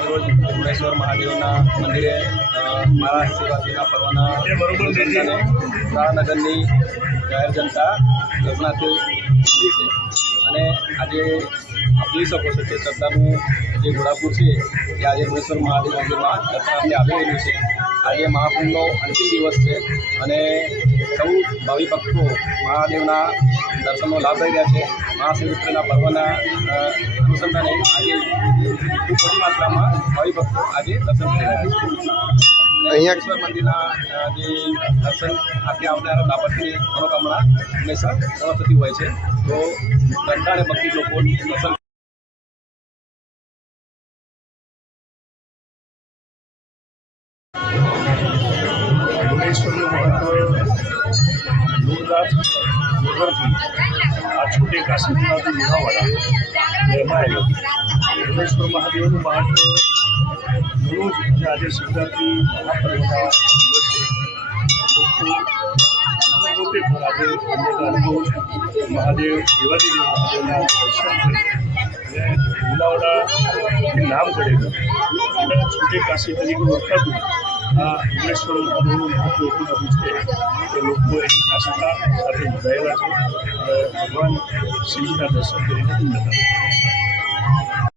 આજરોજ ભુવનેશ્વર મહાદેવના મંદિરે મારા શિવરાત્રિના પર્વના નગરની જાહેર જનતા દર્શનાર્થે ઉમટી છે અને આજે આપ જોઈ શકો છો કે શ્રદ્ધાનું જે ઘોડાપુર છે એ આજે ભુવનેશ્વર મહાદેવ મંદિરમાં દર્શનાર્થે આવી રહ્યું છે। આજે મહાકુંભનો અંતિમ દિવસ છે અને સૌ ભાવિ ભક્તો મહાદેવના દર્શનનો લાભ લઈ રહ્યા છે। મહાશિવરાત્રિના પર્વના અનુસંધાને આજે ખૂબ મોટી માત્રામાં ભાવિ ભક્તો આજે દર્શન કરી રહ્યા છે। અહીંયા ઈશ્વર મંદિરના જે દર્શન આથી આવનારા લાભાર્થીની મનોકામના હંમેશા પૂર્ણ થતી હોય છે। તો શ્રદ્ધા અને ભક્તિ લોકો દર્શન ભુવનેશ્વરનું મહત્વ દૂરદાસ નગરથી આ છોટે કાશીમાંથી લુણાવાડા એમાં આવ્યો। ભુવનેશ્વર મહાદેવનું મહત્વ ઘણું જ અને આજે શિવરાત્રિ મહાપર્વના દિવસે લોકો પોતે પણ આજે અન્યતા અનુભવું છે। મહાદેવ દેવાદેવ મહાદેવના દર્શન કરી અને લુણાવાડા નામ ચડેલું એટલે છોટે કાશી તરીકે ઓળખાતું આ ભુવનેશ્વર મહાદેવનું મહત્વ એટલું બધું છે કે લોકો એની આસ્થા સાથે જોડાયેલા છે અને ભગવાન શિવજીના દર્શન કરીને પૂર્ણ કરે છે।